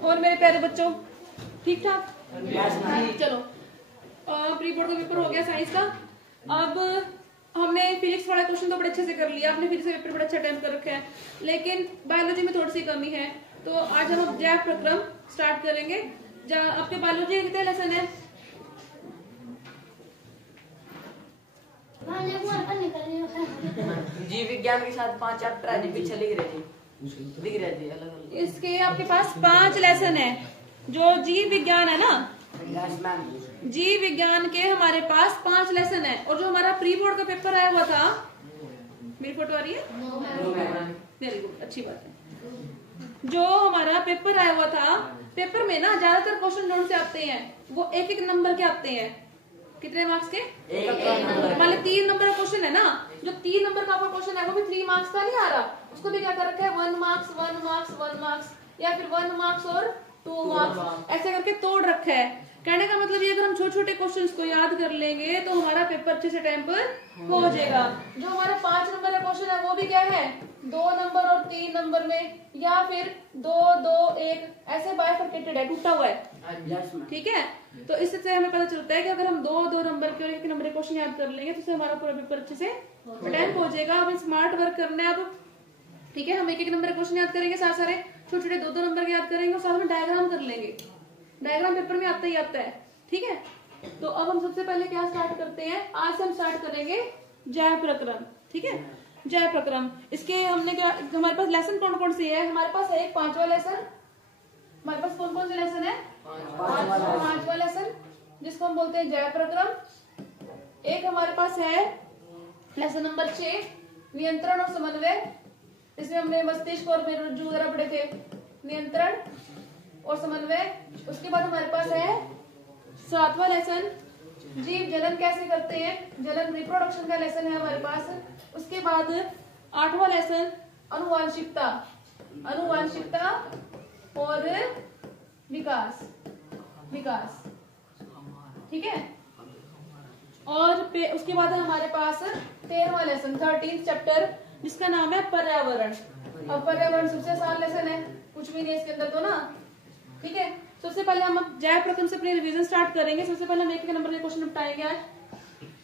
और मेरे प्यारे बच्चों ठीक ठाक? चलो प्री बोर्ड का पेपर हो गया साइंस का। अब हमने फिजिक्स वाला क्वेश्चन तो बड़े अच्छे से कर लिया, आपने फिजिक्स का पेपर बड़ा अच्छा अटेम्प्ट कर रखा है, लेकिन बायोलॉजी में थोड़ी सी कमी है। तो आज हम जैव प्रक्रम स्टार्ट करेंगे। आपके बायोलॉजी के कितने लेसन है? जीव विज्ञान के साथ 5 चैप्टर है जी, पीछे लिख रहे जी अलग। इसके आपके पास 5 लेसन है। जो जीव विज्ञान है ना, जीव विज्ञान के हमारे पास 5 लेसन है। और जो हमारा प्री बोर्ड का पेपर आया हुआ था, मेरी फोटो आ रही है? वेरी गुड, अच्छी बात है। जो हमारा पेपर आया हुआ था, पेपर में ना ज्यादातर क्वेश्चन नोट से आते हैं, वो एक एक नंबर के आते हैं। कितने मार्क्स के? मान 3 नंबर का क्वेश्चन है ना, जो 3 नंबर का आपका क्वेश्चन है वो भी 3 मार्क्स का नहीं आ रहा, उसको भी क्या कर रखा है 1 मार्क्स 1 मार्क्स 1 मार्क्स, या फिर 1 मार्क्स और 2 मार्क्स, ऐसे करके तोड़ रखा है। कहने का मतलब ये, अगर हम छोटे छोटे क्वेश्चंस को याद कर लेंगे तो हमारा पेपर अच्छे से टाइम पर हो जाएगा। जो हमारा 5 नंबर का क्वेश्चन है वो भी क्या है 2 नंबर और 3 नंबर में, या फिर 2 2 1 ऐसे बाइफरकेटेड है, टूटा हुआ है। ठीक है, तो इससे हमें पता चलता है कि अगर हम 2 2 नंबर के और 1 नंबर के क्वेश्चन याद कर लेंगे तो हमारा पूरा पेपर अच्छे से अटेम्प्ट हो जाएगा। हमें स्मार्ट वर्क करना है अब। ठीक है, हम 1 1 नंबर के क्वेश्चन याद करेंगे, साथ सारे छोटे छोटे 2 2 नंबर के याद करेंगे, और साथ में डायग्राम कर लेंगे। डायग्राम पेपर में आता ही आता है। ठीक है, तो अब हम सबसे पहले क्या स्टार्ट करते हैं, आज से हम स्टार्ट करेंगे जैव प्रक्रम। ठीक है, जैव प्रक्रम। इसके हमने क्या, हमारे पास लेसन कौन कौन से है? हमारे पास है एक 5वां लेसन। हमारे पास कौन कौन से लेसन है? 5वां लेसन, जिसको हम बोलते हैं जैव प्रक्रम। एक हमारे पास है लेसन नंबर 6, नियंत्रण और समन्वय। इसमें हमने मस्तिष्क और मेरुरज्जु वगैरह पढ़े थे, नियंत्रण और समन्वय। उसके बाद हमारे पास है 7वां लेसन, जीव जनन कैसे करते हैं, जलन रिप्रोडक्शन का लेसन है हमारे पास। उसके बाद 8वां लेसन अनुवांशिकता, अनुवांशिकता और विकास, विकास। ठीक है, और उसके बाद है हमारे पास 13वां लेसन 13th चैप्टर, जिसका नाम है पर्यावरण। अब पर्यावरण सबसे आसान लेसन है, कुछ भी नहीं इसके अंदर तो ना। ठीक है, सबसे पहले हम जैव प्रक्रम से अपनी रिवीजन स्टार्ट करेंगे। सबसे पहले हम 1 1 नंबर के क्वेश्चन निपटाएंगे आज।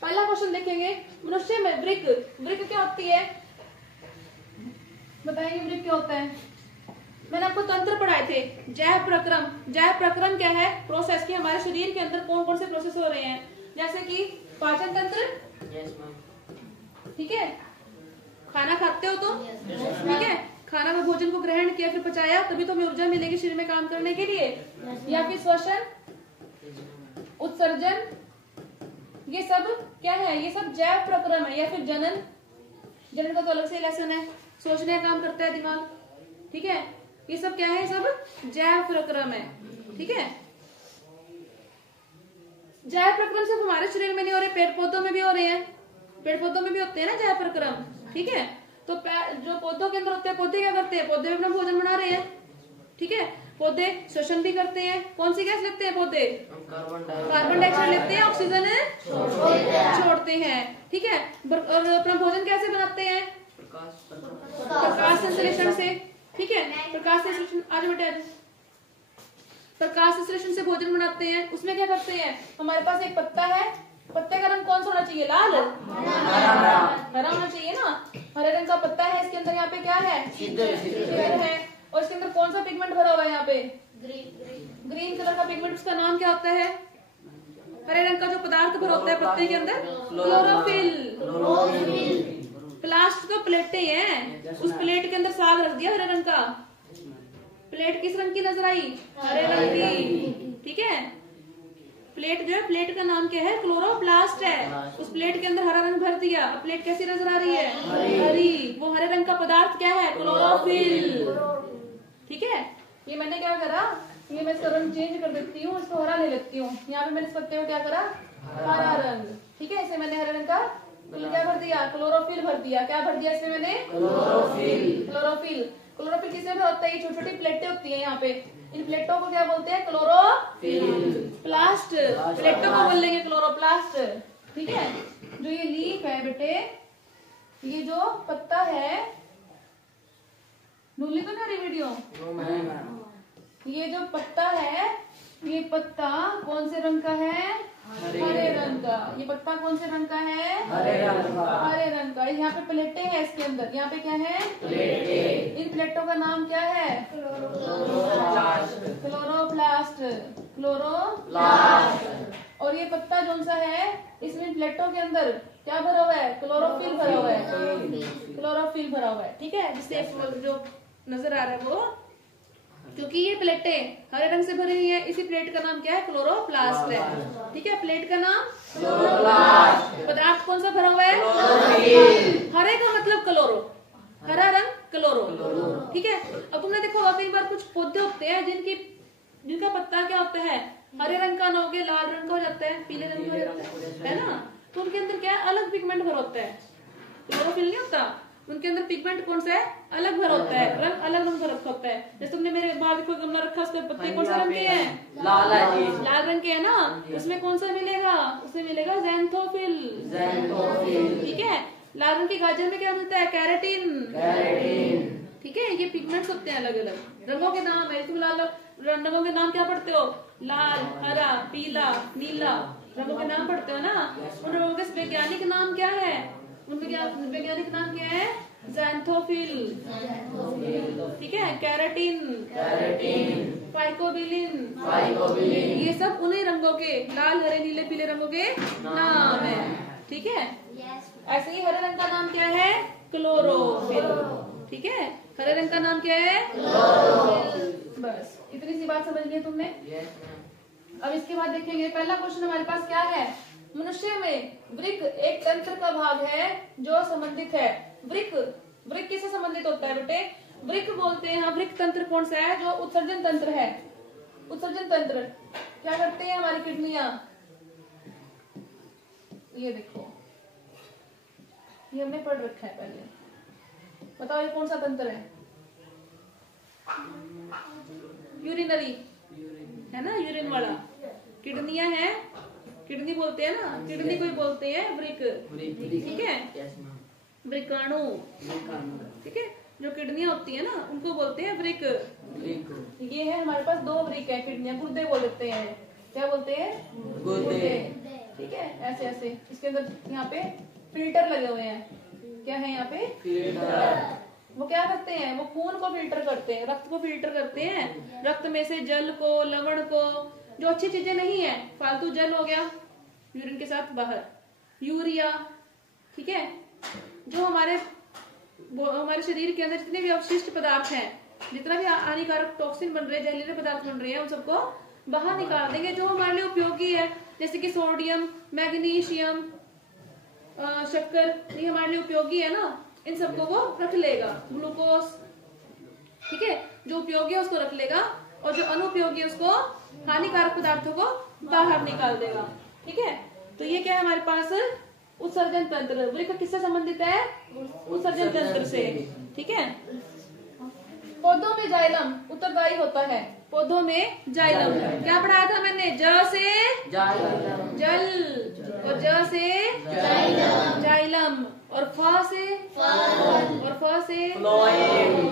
पहला क्वेश्चन देखेंगे, मनुष्य में वृक्क, वृक्क क्या होती है? बताएंगे वृक्क क्या होता है? मैंने आपको तंत्र पढ़ाए थे। जैव प्रक्रम, जैव प्रक्रम क्या है? प्रोसेस की हमारे शरीर के अंदर कौन कौन से प्रोसेस हो रहे हैं, जैसे कि पाचन तंत्र। ठीक है, खाना खाते हो तो ठीक है, खाना में भोजन को ग्रहण किया फिर पचाया, तभी तो हमें ऊर्जा मिलेगी शरीर में काम करने के लिए। या फिर श्वसन, उत्सर्जन, ये सब क्या है? ये सब जैव प्रक्रम है। या फिर जनन, जनन का तो अलग से लेसन है, सोचने का काम करता है दिमाग। ठीक है, ये सब क्या है? ये सब जैव प्रक्रम है। ठीक है, जैव प्रक्रम सिर्फ हमारे शरीर में नहीं हो रहे, पेड़ पौधों में भी हो रहे हैं। पेड़ पौधों में भी होते हैं ना जैव प्रक्रम। ठीक है, तो जो पौधों के अंदर होते हैं, पौधे क्या करते हैं? पौधे अपना भोजन बना रहे हैं। ठीक है, पौधे श्वसन भी करते हैं। कौन सी गैस लेते हैं पौधे? कार्बन डाइऑक्साइड लेते हैं, ऑक्सीजन छोड़ते हैं। ठीक है, और अपना भोजन कैसे बनाते हैं? प्रकाश संश्लेषण से। ठीक है, प्रकाश संश्लेषण, आज बेटे आज प्रकाश संश्लेषण से भोजन बनाते हैं। उसमें क्या करते हैं? हमारे पास एक पत्ता है, पत्ते का रंग कौन सा होना चाहिए? लाल, हरा होना चाहिए ना। हरे रंग का पत्ता है, इसके अंदर यहाँ पे क्या है? छिद्र है। और इसके अंदर कौन सा पिगमेंट भरा हुआ है? यहाँ पे ग्रीन कलर का पिगमेंट। उसका नाम क्या होता है? हरे रंग का जो पदार्थ भरा होता है पत्ते के अंदर, क्लोरोफिल। प्लास्ट तो प्लेटें हैं, उस प्लेट के अंदर साग रख दिया हरे रंग का। प्लेट किस रंग की नजर आई? हरे रंग की। ठीक है, प्लेट जो है, प्लेट का नाम क्या है? क्लोरोप्लास्ट है। उस प्लेट के अंदर हरा रंग भर दिया, अब प्लेट कैसी नजर आ रही है? हरी। वो हरे रंग का पदार्थ क्या है? क्लोरोफिल। ठीक है, ये मैंने क्या करा, ये मैं इसका रंग चेंज कर देती हूँ, इसको हरा ले लेती हूँ। यहाँ पे मैंने इस पत्ते में क्या करा? हरा रंग। ठीक है, इसे मैंने हरे रंग का क्या भर दिया? क्लोरोफिल भर दिया। क्या भर दिया इसमें मैंने? क्लोरोफिल। क्लोरोफिल, क्लोरोफिल किसमें होता है? ये छोटी छोटी प्लेटें होती है यहाँ पे, इन प्लेटों को क्या बोलते हैं? क्लोरोफिल। प्लास्ट, प्लेटों को बोल लेंगे क्लोरोप्लास्ट। ठीक है, जो ये लीफ है बेटे, ये जो पत्ता है, ढूंढ ली तो मेरी वीडियो, ये जो पत्ता है, ये पत्ता कौन से रंग का है? हरे रंग का। ये पत्ता कौन से रंग का है? हरे रंग का। हरे रंग का। यहाँ पे प्लेटें हैं इसके अंदर। यहाँ पे क्या है? प्लेटें। इन प्लेटों का नाम क्या है? क्लोरोप्लास्ट। क्लोरोप्लास्ट। और ये पत्ता कौन सा है? इसमें प्लेटों के अंदर क्या भरा हुआ है? क्लोरोफिल भरा हुआ है। क्लोरोफिल भरा हुआ है, ठीक है, जिससे जो नजर आ रहा है वो, क्योंकि ये प्लेटें हरे रंग से भरी हुई है, इसी प्लेट का नाम क्या है? क्लोरोप्लास्ट है, ठीक है। प्लेट का नाम क्लोरोप्लास्ट। पदार्थ कौन सा भरा हुआ है? हरे का मतलब क्लोरो, हरा रंग क्लोरो, ठीक है। अब तुमने देखो कई बार कुछ पौधे होते हैं जिनका पत्ता क्या होता है? हरे रंग का ना होके लाल रंग का हो जाता है, पीले रंग का हो जाता है ना। तो उनके अंदर क्या है? अलग पिगमेंट भरा होता है, क्लोरोफिल नहीं होता। उनके अंदर पिगमेंट कौन सा है? अलग भरा होता है, रंग अलग रंग का रखा होता है। जैसे तुमने मेरे बाहर देखो गमला रखा, उसके पत्ते कौन सा रंग के हैं? लाल है जी। लाल रंग के है ना। उसमें कौन सा मिलेगा? उसमें मिलेगा ज़ैंथोफिल, ठीक है। लाल रंग की गाजर में क्या मिलता है? कैरेटिन, ठीक है। ये पिगमेंट्स होते हैं अलग अलग रंगों के नाम है। तुम लाल रंगों के नाम क्या पढ़ते हो? लाल, हरा, पीला, नीला रंगों के नाम पढ़ते हो ना। उन रंगों के वैज्ञानिक नाम क्या है? उनके वैज्ञानिक नाम क्या है? ज़ैंथोफिल, ठीक है, कैरेटिन, फाइकोबिलिन, ये सब उन्हीं रंगों के, लाल, हरे, नीले, पीले रंगों के नाम है, ठीक है। ऐसे ही हरे रंग का नाम क्या है? क्लोरोफिल, ठीक है। हरे रंग का नाम क्या है? क्लोरोफिल। बस इतनी सी बात समझ लिया तुमने। अब इसके बाद देखेंगे पहला क्वेश्चन हमारे पास क्या है? मनुष्य में वृक्क एक तंत्र का भाग है जो संबंधित है। वृक्क किससे संबंधित होता है बेटे? वृक्क बोलते हैं, वृक्क तंत्र कौन सा है? जो उत्सर्जन तंत्र है। उत्सर्जन तंत्र क्या करते हैं हमारी किडनियां? ये देखो, ये हमने पढ़ रखा है पहले। बताओ ये कौन सा तंत्र है? यूरिनरी है ना, यूरिन वाला। किडनियां हैं, किडनी बोलते हैं ना, किडनी को ही बोलते हैं वृक्क, ठीक है। वृक्काणु, ठीक है। जो किडनियां होती है ना उनको बोलते हैं वृक्क। ये है हमारे पास दो वृक्क है किडनियां, गुर्दे बोल देते हैं। क्या बोलते हैं? गुर्दे, ठीक है। ऐसे ऐसे इसके अंदर यहाँ पे फिल्टर लगे हुए हैं। क्या है यहाँ पे? फिल्टर। वो क्या करते हैं? वो खून को फिल्टर करते हैं, रक्त को फिल्टर करते हैं। रक्त में से जल को, लवण को, जो अच्छी चीजें नहीं है, फालतू जल हो गया यूरिन के साथ बाहर, यूरिया, ठीक है। जो हमारे शरीर के अंदर जितने भी अवशिष्ट पदार्थ हैं, जितना भी हानिकारक टॉक्सिन बन रहे हैं, जहरीले पदार्थ बन रहे हैं, उन सबको बाहर निकाल देंगे। जो हमारे लिए उपयोगी है, जैसे कि सोडियम, मैग्नीशियम, शक्कर, ये हमारे लिए उपयोगी है ना, इन सबको वो रख लेगा। ग्लूकोज, ठीक है, जो उपयोगी है उसको रख लेगा, और जो अनुपयोगी है उसको, हानिकारक पदार्थों को बाहर निकाल देगा, ठीक है। तो ये क्या है हमारे पास? उत्सर्जन तंत्र। वृक्क किससे संबंधित है? उत्सर्जन तंत्र से, ठीक है। पौधों में जाइलम उत्तरदायी होता है। पौधों में जाइलम क्या पढ़ाया था मैंने? ज से जल, और ज से जाइलम, और फ से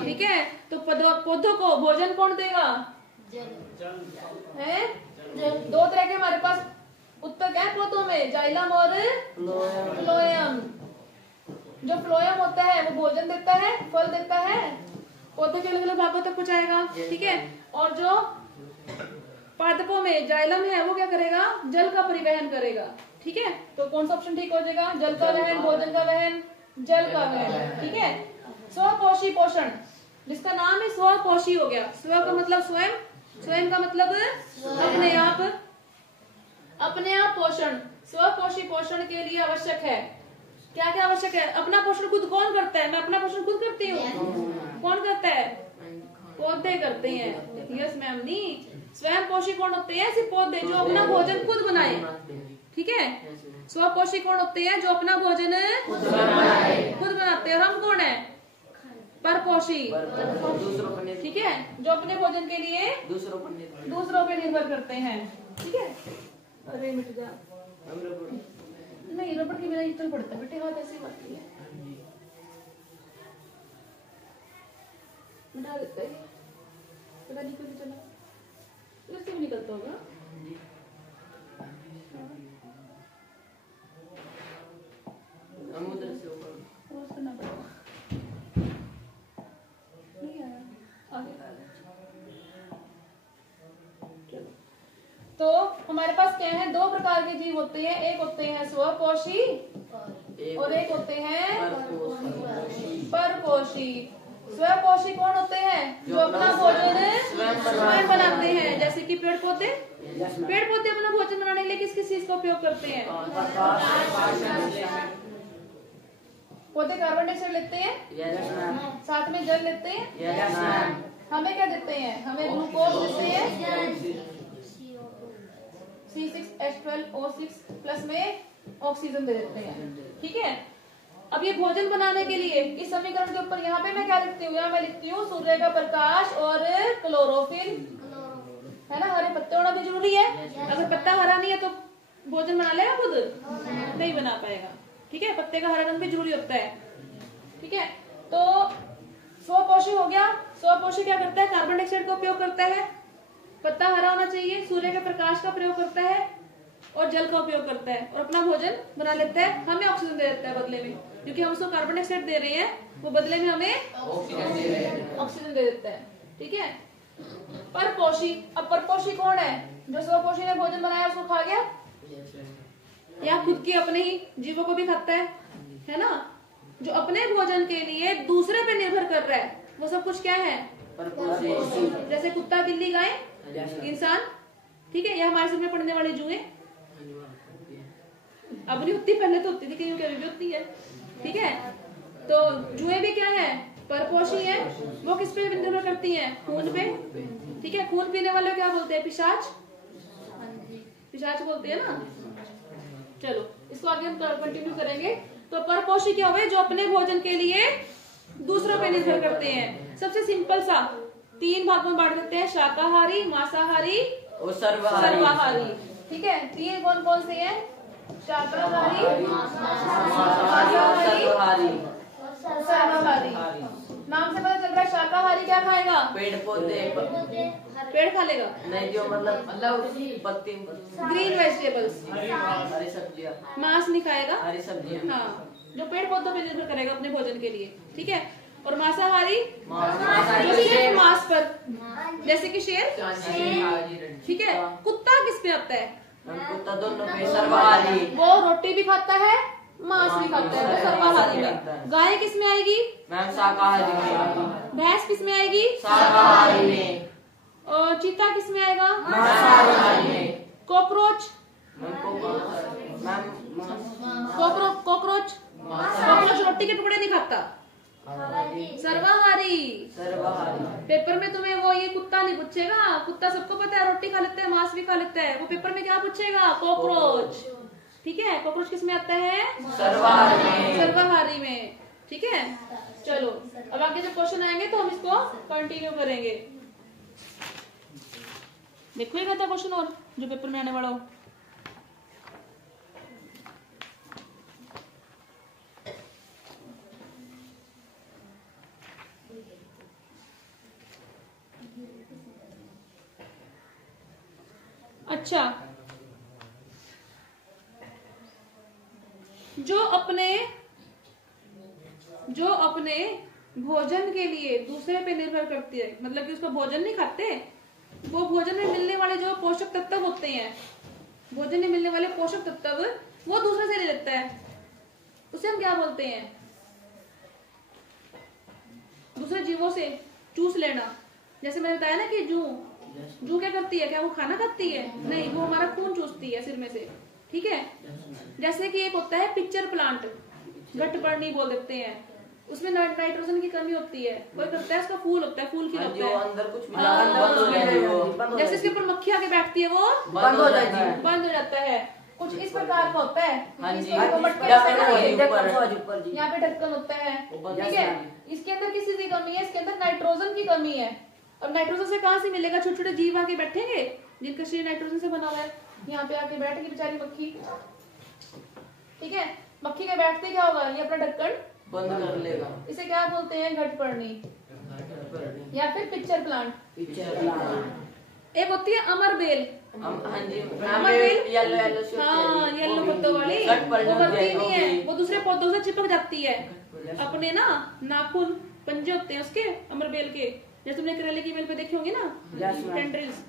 ठीक है। तो पौधों को भोजन कौन देगा? है दो तरह के हमारे पास उत्तर क्या है पौधों में? जाइलम और फ्लोएम। जो फ्लोएम होता है वो भोजन देता है, फल देता है, पौधे के अलग अलग भागों तक पहुंचाएगा, ठीक है। और जो पादपों में जाइलम है वो क्या करेगा? जल का परिवहन करेगा, ठीक है। तो कौन सा ऑप्शन ठीक हो जाएगा? जल का वहन, भोजन का वहन, जल का वहन, ठीक है। स्वपोषी पोषण, जिसका नाम है स्वपोषी हो गया। स्व का मतलब स्वयं, स्वयं का मतलब अपने आप पोषण। स्वपोषी पोषण के लिए आवश्यक है क्या क्या आवश्यक है? अपना पोषण खुद कौन करता है? मैं अपना पोषण खुद करती हूँ। कौन करता है? पौधे करते हैं। Yes ma'am. नहीं, स्वयं पोषी कौन होते हैं? सिर्फ पौधे जो अपना भोजन खुद बनाए, ठीक है। स्वपोषी कौन होते हैं? जो अपना भोजन खुद बनाते हैं। और हम कौन है? परपोषी, ठीक है, जो अपने भोजन के लिए दूसरों पे निर्भर करते हैं, ठीक है। अरे मिट जा, नहीं रबड़ के बिना चल पड़ता बेटे, हाथ ऐसे मारती है, मिटा देता है, पता नहीं क्यों चला। इससे भी निकलता होगा। उधर से ऊपर क्रॉस करना पड़ेगा। नहीं आया, आगे। चलो, तो हमारे पास क्या है, दो प्रकार के जीव होते हैं, एक होते हैं स्वपोषी और एक होते हैं परपोषी। स्वपोषी कौन होते हैं? जो अपना भोजन स्वयं बनाते हैं, जैसे कि पेड़ पौधे। पेड़ पौधे अपना भोजन बनाने के लिए किस किस चीज का उपयोग करते हैं? पौधे कार्बन डाइऑक्साइड लेते हैं, साथ में जल लेते हैं। हमें क्या देते हैं? हमें ग्लूकोज देते हैं, C6H12O6 प्लस में ऑक्सीजन दे देते हैं। ठीक है, अब ये भोजन बनाने के लिए इस समीकरण के ऊपर यहाँ पे मैं क्या लिखती हूँ? यहाँ मैं लिखती हूँ सूर्य का प्रकाश और क्लोरोफिल, है ना। हरे पत्ते होना भी जरूरी है। अगर पत्ता हरा नहीं है तो भोजन बना लेगा खुद? नहीं बना पाएगा। ठीक है, पत्ते का हरा रंग भी जरूरी होता है। ठीक है, तो स्वपोषी हो गया। स्वपोषी क्या करता है? कार्बन डाइऑक्साइड का उपयोग करता है, पत्ता हरा होना चाहिए, सूर्य के प्रकाश का प्रयोग करता है और जल का उपयोग करता है और अपना भोजन बना लेता है। हमें ऑक्सीजन दे देता है बदले में, क्योंकि हम उसको कार्बन डाइऑक्साइड दे रहे हैं, वो बदले में हमें ऑक्सीजन दे देता है। ठीक है, परपोषी। अब परपोषी कौन है? जो स्वपोषी ने भोजन बनाया उसको खा गया, या खुद के अपने ही जीवों को भी खाता है ना। जो अपने भोजन के लिए दूसरे पे निर्भर कर रहा है वो सब कुछ क्या है? परपोषी। जैसे कुत्ता, बिल्ली, गाय, इंसान। ठीक है, या हमारे सिर में पड़ने वाले जुए। अब नहीं होती, पहले तो होती थी, क्योंकि अभी भी होती है। ठीक है, तो जुए भी क्या है? परपोषी है। वो किस पे निर्भर करती हैं? खून पे। ठीक है, खून पीने वाले क्या बोलते हैं? पिशाच। पिशाच बोलते हैं ना। चलो, इसको आगे हम कंटिन्यू करेंगे। तो परपोषी क्या हुए? जो अपने भोजन के लिए दूसरों पे निर्भर करते हैं। सबसे सिंपल सा 3 भाग में बांट देते हैं, शाकाहारी, मांसाहारी और सर्वाहारी। ठीक है, 3 कौन कौन से हैं? शाकाहारी, मांसाहारी, सर्वाहारी। नाम से पता चल रहा है शाकाहारी क्या खाएगा? पेड़ पौधे, पेड़ खा लेगा? नहीं, जो मतलब पत्ती, ग्रीन वेजिटेबल्स, हरी सब्जियां। मांस नहीं खाएगा, हरी सब्जियां। हाँ, जो पेड़ पौधों पे निर्भर करेगा अपने भोजन के लिए। ठीक है, और मांसाहारी जो सिर्फ मांस पर, जैसे कि शेर। ठीक है, कुत्ता किस पे आता है? कुत्ता दोनों पे, सर्वाहारी। वो रोटी भी खाता है, मांस भी खाता है, वो सर्वाहारी में। गाय किस में आएगी? मैम शाकाहारी में। भैंस किस में आएगी? शाकाहारी में। और चीता किस में आएगा? मांसाहारी में। कॉकरोच, कॉकरोच रोटी के टुकड़े नहीं खाता, सर्वाहारी। पेपर में तुम्हें वो ये कुत्ता नहीं पूछेगा। कुत्ता सबको पता है रोटी खा लेता है, मांस भी खा लेता है। वो पेपर में क्या पूछेगा? कॉकरोच। ठीक है, कॉकरोच किस में आता है? सर्वाहारी में। ठीक है, चलो अब आगे जब क्वेश्चन आएंगे तो हम इसको कंटिन्यू करेंगे। देखो एक आता क्वेश्चन और जो पेपर में आने वाला हो। अच्छा, जो अपने भोजन के लिए दूसरे पे निर्भर करती है, मतलब कि उसका भोजन नहीं खाते, वो भोजन में मिलने वाले जो पोषक तत्व होते हैं, भोजन में मिलने वाले पोषक तत्व वो दूसरे से ले लेता है, उसे हम क्या बोलते हैं? दूसरे जीवों से चूस लेना। जैसे मैंने बताया ना कि जू क्या करती है? क्या वो खाना खाती है? नहीं, वो हमारा खून चूसती है सिर में से। ठीक है, जैसे कि एक होता है पिक्चर प्लांट, घटपर्णी बोल देते हैं, उसमें नाइट्रोजन की कमी होती है। कोई करता है, उसका फूल होता है, फूल खिलाता है, अंदर कुछ मिला, जैसे इसके ऊपर मक्खी आके बैठती है वो बंद हो जाती है, बंद हो जाता है। कुछ इस प्रकार का होता है। यहाँ पे ढक्कन होता है। ठीक है, इसके अंदर किस चीज की कमी है? इसके अंदर नाइट्रोजन की कमी है। और नाइट्रोजन से कहाँ से मिलेगा? छोटे छोटे जीव आके बैठेंगे जिनका शरीर नाइट्रोजन से बना हुआ है, यहाँ पे आके बैठेगी बेचारी मक्खी। ठीक है, मक्खी के बैठते क्या होगा? ये अपना ढक्कन बंद कर लेगा। इसे क्या बोलते हैं? घटपर्णी या फिर पिक्चर प्लांट। एक होती है अमर बेल। हाँ जी, अमर बेल येलो येलो सी होती है हाँ जी। येलो पत्तों वाली, कट पर वो करती जाती नहीं है, है, वो दूसरे पौधों से चिपक जाती है Yes. अपने ना नाखून पंजे होते हैं उसके अमर बेल के, जैसे तुमने करेले की बेल पे देखे होंगे ना Yes, ma'am. टेंड्रिल्स,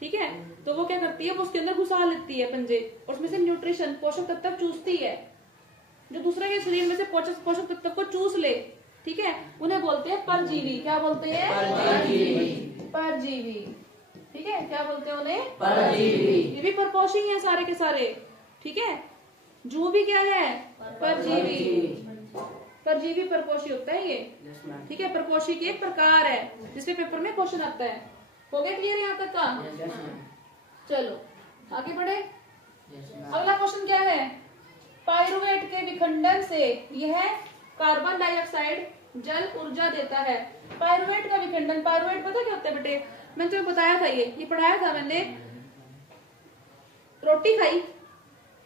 ठीक है। तो वो क्या करती है, वो उसके अंदर घुसा लेती है पंजे और उसमें से न्यूट्रिशन पोषक तत्व चूसती है, जो दूसरे के शरीर में से पोषक तत्व को चूस ले, ठीक है। उन्हें बोलते हैं परजीवी। क्या बोलते हैं? परजीवी, ठीक है। क्या बोलते हैं उन्हें? परजीवी। ये भी परपोषी हैं सारे के सारे, ठीक है। जू भी क्या है? परजीवी। परजीवी परपोषी होता है ये, ठीक है। परपोषी की एक प्रकार है जिसपे पेपर में क्वेश्चन आता है। हो गया क्लियर यहाँ तक का? चलो आगे बढ़े। अगला क्वेश्चन क्या है? पाइरुवेट के विखंडन से यह कार्बन डाइऑक्साइड जल ऊर्जा देता है। पाइरुवेट का विखंडन, पाइरुवेट पता क्या होता है बेटे? मैंने तुम्हें बताया था, ये पढ़ाया था मैंने। रोटी खाई,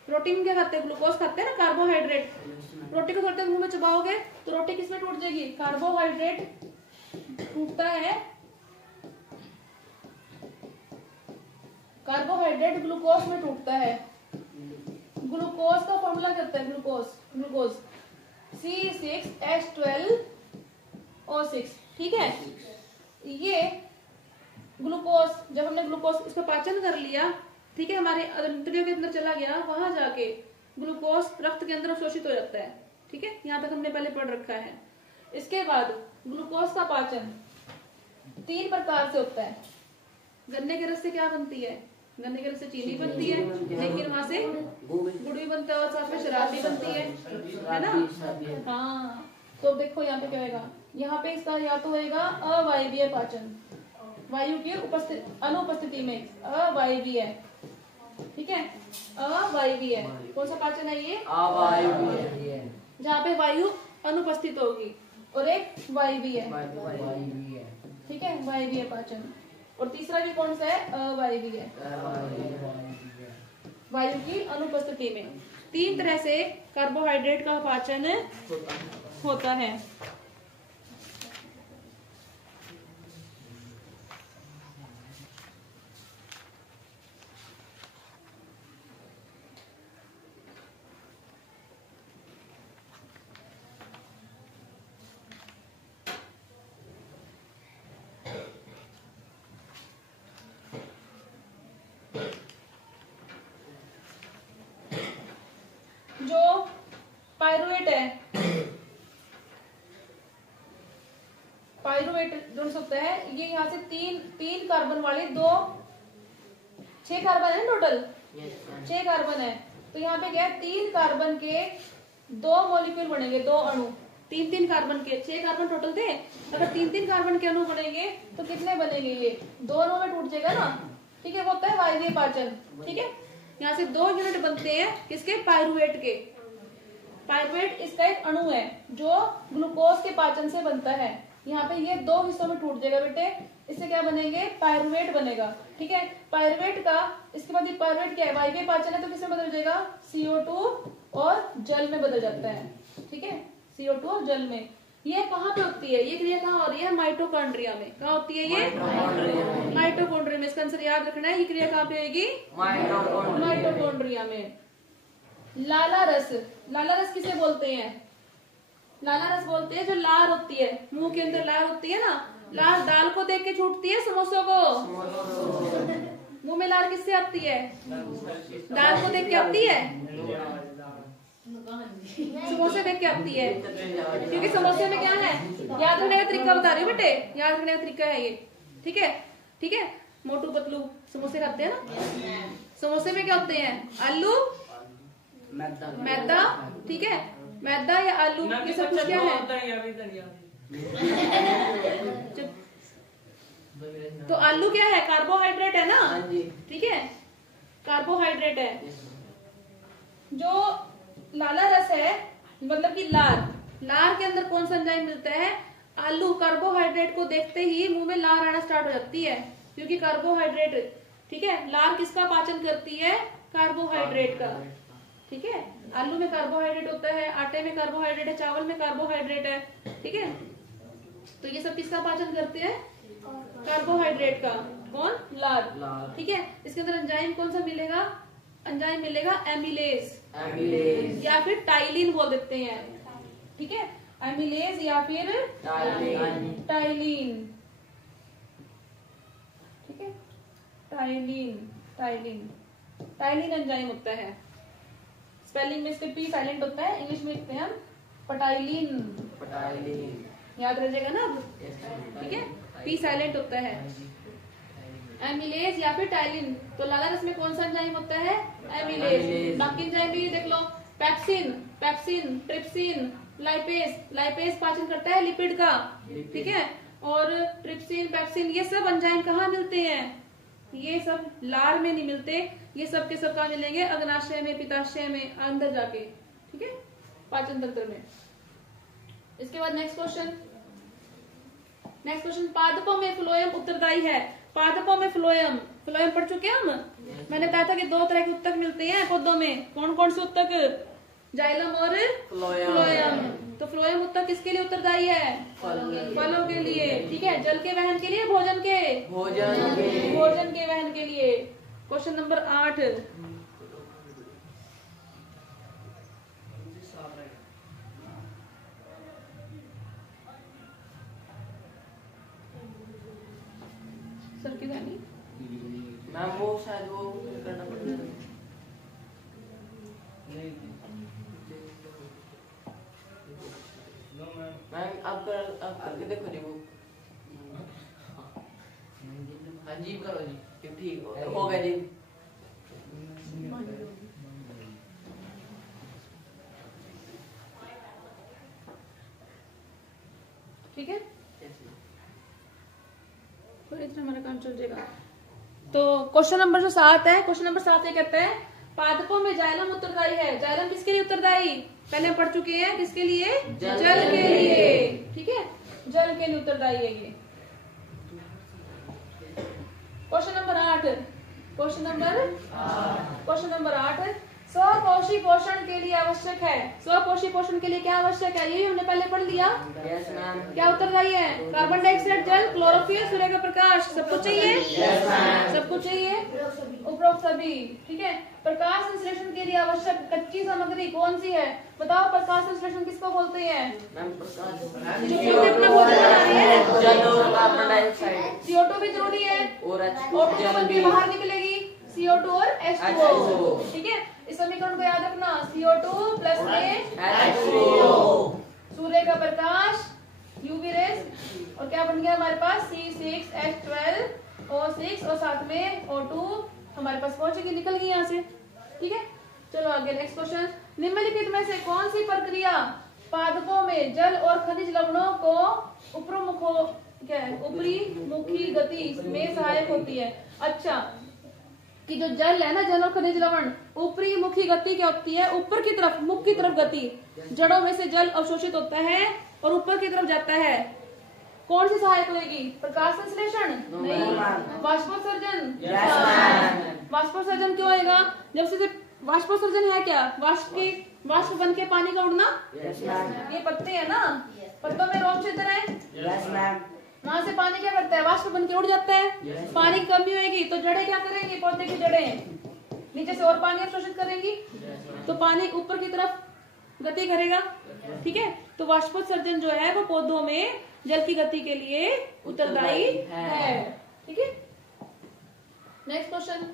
रोटी में क्या खाते हैं? ग्लूकोज खाते हैं ना, कार्बोहाइड्रेट। रोटी को थोड़ी देर मुंह में चबाओगे तो रोटी किसमें टूट जाएगी? कार्बोहाइड्रेट टूटता है, कार्बोहाइड्रेट ग्लूकोज में टूटता है। ग्लूकोज का फॉर्मूला क्या होता है? ग्लूकोज C6H12O6, ठीक है। ये ग्लूकोज, जब हमने ग्लूकोज इसका पाचन कर लिया, ठीक है, हमारे अंतड़ियों के अंदर चला गया, वहां जाके ग्लूकोज रक्त के अंदर अवशोषित हो जाता है, ठीक है। यहाँ तक हमने पहले पढ़ रखा है। इसके बाद ग्लूकोज का पाचन 3 प्रकार से होता है। गन्ने के रस से क्या बनती है? गन्ने के रस से चीनी बनती है, लेकिन वहां से गुड़ भी बनता है और साथ में शराब भी बनती है ना। हाँ, तो देखो यहाँ पे क्या होगा, यहाँ पे इसका या तो होगा अवायवीय पाचन, वायु की अनुपस्थिति में अवायवीय, ठीक है। अवायवीय कौन सा पाचन है ये? अवायवीय, जहाँ पे वायु अनुपस्थित होगी, और एक वायवीय, ठीक है, वायवीय पाचन। और तीसरा भी कौन सा है? अवायवीय, वायु की अनुपस्थिति में। 3 तरह से कार्बोहाइड्रेट का पाचन होता है। जो पाइरुवेट है, पाइरुवेट जो होता है, ये यहाँ से तीन कार्बन वाले 6 कार्बन है टोटल, 6 कार्बन है। तो यहाँ पे क्या है? 3 कार्बन के 2 मॉलिक्यूल बनेंगे, 2 अणु। 3 कार्बन के 6 कार्बन टोटल थे, अगर 3 कार्बन के अणु बनेंगे तो कितने बनेंगे? ये 2 अणु में टूट जाएगा ना, ठीक है। वो होता है वायवीय पाचन, ठीक है। यहाँ से 2 यूनिट बनते हैं किसके? पाइरुवेट के। पाइरुवेट इसका एक अणु है जो ग्लूकोज के पाचन से बनता है। यहाँ पे ये 2 हिस्सों में टूट जाएगा बेटे, इससे क्या बनेंगे? पाइरुवेट बनेगा, ठीक है। पाइरुवेट का, इसके बाद पाइरुवेट क्या है? वायवीय पाचन है, तो किसमें बदल जाएगा? CO2 और जल में बदल जाता है, ठीक है। CO2 और जल में। ये कहाँ पे होती है? ये क्रिया कहाँ हो रही है? माइटोकॉन्ड्रिया में। कहाँ होती है ये? माइटोकॉन्ड्रिया में। इसका आंसर याद रखना है, ये क्रिया कहाँ पे होगी? माइटोकॉन्ड्रिया में। लाला रस, लाला रस किसे बोलते हैं? लाला रस बोलते हैं जो लार होती है, मुंह के अंदर लार होती है ना, लार दाल को देख के छूटती है समोसों को। मुंह में लार किससे आती है? दाल को देख के आती है, समोसे देख के आती है, क्योंकि समोसे में क्या है? याद रखने का तरीका बता रही हूँ बेटे, याद रखने का तरीका है ये, ठीक है, ठीक है। मोटू पतलू समोसे खाते हैं ना, समोसे में क्या होते हैं? आलू, मैदा, ठीक है, मैदा या आलू, ये सब कुछ क्या है? तो आलू क्या है? कार्बोहाइड्रेट है ना, ठीक है, कार्बोहाइड्रेट है। जो लाला रस है, मतलब कि लार के अंदर कौन सा एंजाइम मिलता है? आलू कार्बोहाइड्रेट को देखते ही मुंह में लार आना स्टार्ट हो जाती है, क्योंकि कार्बोहाइड्रेट, ठीक है। लार किसका पाचन करती है? कार्बोहाइड्रेट का, ठीक है। आलू में कार्बोहाइड्रेट होता है, आटे में कार्बोहाइड्रेट है, चावल में कार्बोहाइड्रेट है, ठीक है। तो ये सब किसका पाचन करते हैं? कार्बोहाइड्रेट का। कौन? लार। लार। ठीक है, इसके अंदर एंजाइम कौन सा मिलेगा? एंजाइम मिलेगा एमिलेज एमिलेज या फिर टाइलिन बोल देते हैं। ठीक है, एमिलेज या फिर टाइलिन। ठीक है, टाइलिन एंजाइम होता है। स्पेलिंग में इसके पी साइलेंट होता है, इंग्लिश में लिखते हैं हम पटाइलिन। याद रह ना अब। ठीक है, पी साइलेंट होता है। एमिलेज या फिर टाइलिन। तो लाला रस में कौन सा एंजाइम होता है? एमिलेज। बाकी एंजाइम भी देख लो, पेप्सिन, ट्रिप्सिन, लाइपेज पाचन करता है लिपिड का। ठीक है, और ट्रिप्सिन, पेप्सिन ये सब एंजाइम कहाँ मिलते हैं? ये सब लार में नहीं मिलते, ये सब के सब कहाँ मिलेंगे? अग्नाशय में, पित्ताशय में, अंदर जाके। ठीक है, पाचन तंत्र में। इसके बाद नेक्स्ट क्वेश्चन, पादपों में फ्लोएम उत्तरदायी है। पादपों में फ्लोएम पढ़ चुके हम। मैंने बताया था कि 2 तरह के उत्तक मिलते हैं पौधों में। कौन कौन से उत्तक? जाइलम और फ्लोएम। तो फ्लोएम उत्तक किसके लिए उत्तरदायी है? फलों के लिए। ठीक है, जल के वहन के लिए, भोजन के वहन के लिए। क्वेश्चन नंबर 8, सर की गानी मैम वो शायद वो करना पड़ेगा। मैम अब करके देखो जी वो। हाँ जी करो जी, ठीक हो गया जी। ठीक है, तो इतना हमारा काम चल जाएगा। तो क्वेश्चन नंबर जो 7 है, क्वेश्चन नंबर 7 ये कहता है पादपों में जाइलम उत्तरदायी है। जाइलम किसके लिए उत्तरदायी? पहले हम पढ़ चुके हैं, किसके लिए? जल के लिए। ठीक है, जल के लिए उत्तरदायी है ये। क्वेश्चन नंबर 8 स्वपोषी पोषण के लिए आवश्यक है। स्वपोषी पोषण के लिए क्या आवश्यक है? ये हमने पहले पढ़ लिया। Yes ma'am. क्या उत्तरदायी है? कार्बन डाइऑक्साइड, जल, क्लोरोफिल, सूर्य का प्रकाश, सब कुछ चाहिए। सब कुछ चाहिए, उपरोक्त सभी। ठीक है, प्रकाश संश्लेषण के लिए आवश्यक कच्ची सामग्री कौन सी है? बताओ, प्रकाश संश्लेषण किसको बोलते हैं? CO2 भी जरूरी है, O2 बन के बाहर निकलेगी, CO2 और H2O। ठीक है, इस समीकरण को याद रखना, CO2 प्लस में H2O, सूर्य का प्रकाश, UV रेस, और क्या बन गया हमारे पास? C6H12O6 और साथ में O2 हमारे पास पहुंचेगी, निकल गई यहाँ से। ठीक है, चलो आगे नेक्स्ट क्वेश्चन। निम्नलिखित में से कौन सी प्रक्रिया पादपों में जल और खनिज लवणों को ऊपरी मुखी गति में सहायक होती है? अच्छा, कि जो जल है ना, जल और खनिज लवण, ऊपरी मुखी गति क्या होती है? ऊपर की तरफ, मुख की तरफ गति। जड़ों में से जल अवशोषित होता है और ऊपर की तरफ जाता है। कौन सी सहायक होगी? प्रकाश संश्लेषण? नहीं। वाष्पोत्सर्जन? वाष्पोत्सर्जन क्यों होगा? जब से वाष्पोत्सर्जन है क्या? वाष्प बन के पानी का उड़ना। ये पत्ते है ना, पत्तों में रोम क्षेत्र है, वहां से पानी क्या करता है? वाष्प बन के उड़ जाता है। पानी की कमी होगी तो जड़ें क्या करेंगी? पौधे की जड़ें नीचे से और पानी अवशोषित करेंगी, तो पानी ऊपर की तरफ गति करेगा। ठीक है, तो वाष्पोत्सर्जन जो है वो पौधों में जल की गति के लिए उत्तरदायी है। ठीक है, नेक्स्ट क्वेश्चन।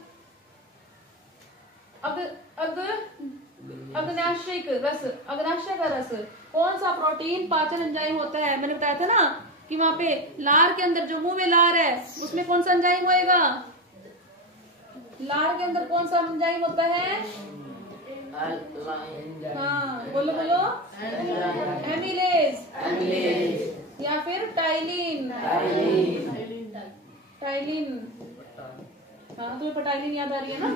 अग्नाशय का रस कौन सा प्रोटीन पाचन एंजाइम होता है? मैंने बताया था ना कि वहाँ पे लार के अंदर, जो मुंह में लार है उसमें कौन सा एंजाइम होएगा? लार के अंदर कौन सा एंजाइम होता है? हाँ बोलो बोलो। एमिलेज या फिर टाइलिन। हाँ, तुम्हें पटाइलिन याद आ रही है ना?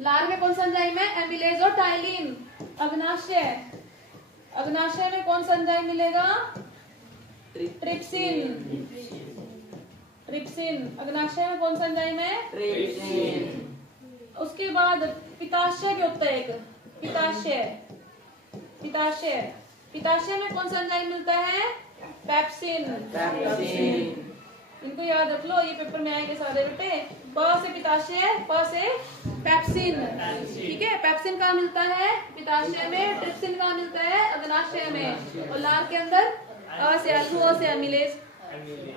लार में कौन सा एंजाइम है? एमिलेज और टाइलिन। अग्नाशय में कौन सा एंजाइम मिलेगा? ट्रिप्सिन। अग्नाशय में कौन सा एंजाइम है? ट्रिप्सिन। उसके बाद पित्ताशय के होता है एक, पित्ताशय में कौन सा एंजाइम मिलता है? पेप्सिन। इनको याद रख लो, ये पेपर में आएंगे सारे बेटे। प से पिताशय, प से पेप्सिन। ठीक है, पेप्सिन कहाँ मिलता है? पिताशय में। ट्रिप्सिन कहाँ मिलता है? अग्नाशय में। और लार के अंदर अ से अल्फो, अ से अमीलेज।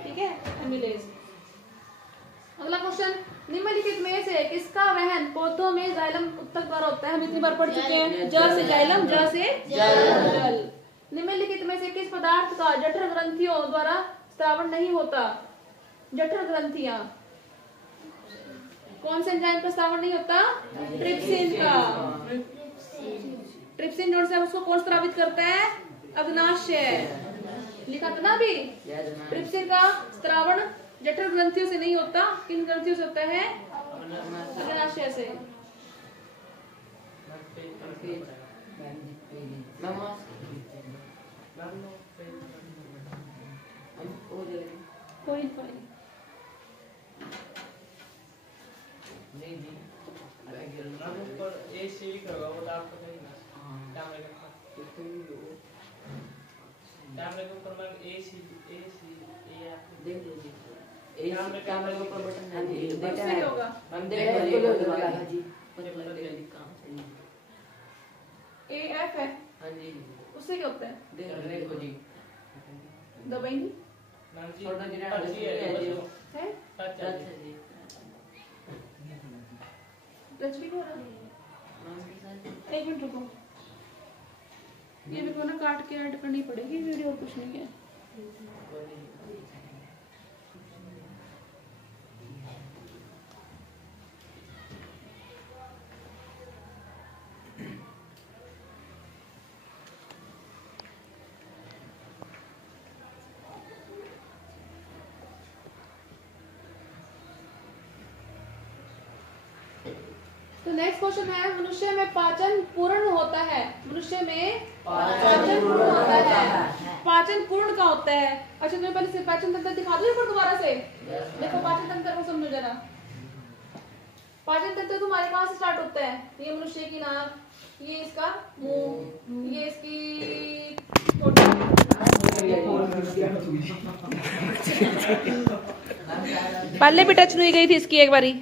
ठीक है, अमीलेज। अगला क्वेश्चन, निम्नलिखित में से किसका वहन पौधों में जाइलम उत्तक द्वारा होता है? हम इतनी बार पढ़ चुके हैं। ज से जाइलम, ज से जल। निम्नलिखित में से किस पदार्थ का जठर ग्रंथियों द्वारा स्त्रावण नहीं होता? जठर ग्रंथियां। कौन से एंजाइम का स्त्रावण नहीं होता? ट्रिप्सिन का। ट्रिप्सिन जोड़ से उसको कौन स्त्रावित करता है? अग्नाशय। लिखा था ना अभी? ट्रिप्सिन का स्त्रावण जठर ग्रंथियों से नहीं होता। किन ग्रंथियों से होता है? अग्नाशय से। कोई AF है, उससे क्या होता है? दबाएंगे है? टच भी हो रहा है। एक मिनट रुको, ये मेरे को ना काट के ऐड करनी पड़ेगी वीडियो, और कुछ नहीं है। तो नेक्स्ट क्वेश्चन है, मनुष्य में पाचन पूर्ण होता है। मनुष्य में पाचन पूर्ण होता है। पाचन पूर्ण का होता है। अच्छा, तुम्हें पहले से पाचन तंत्र दिखा दूं एक बार दोबारा से? देखो पाचन तंत्र को समझो जरा। पाचन तंत्र तुम्हारे कहाँ से स्टार्ट होता है? ये मनुष्य की नाक, ये इसका मुंह, ये इसकी पहले भी टच नहीं गई थी इसकी एक बारी।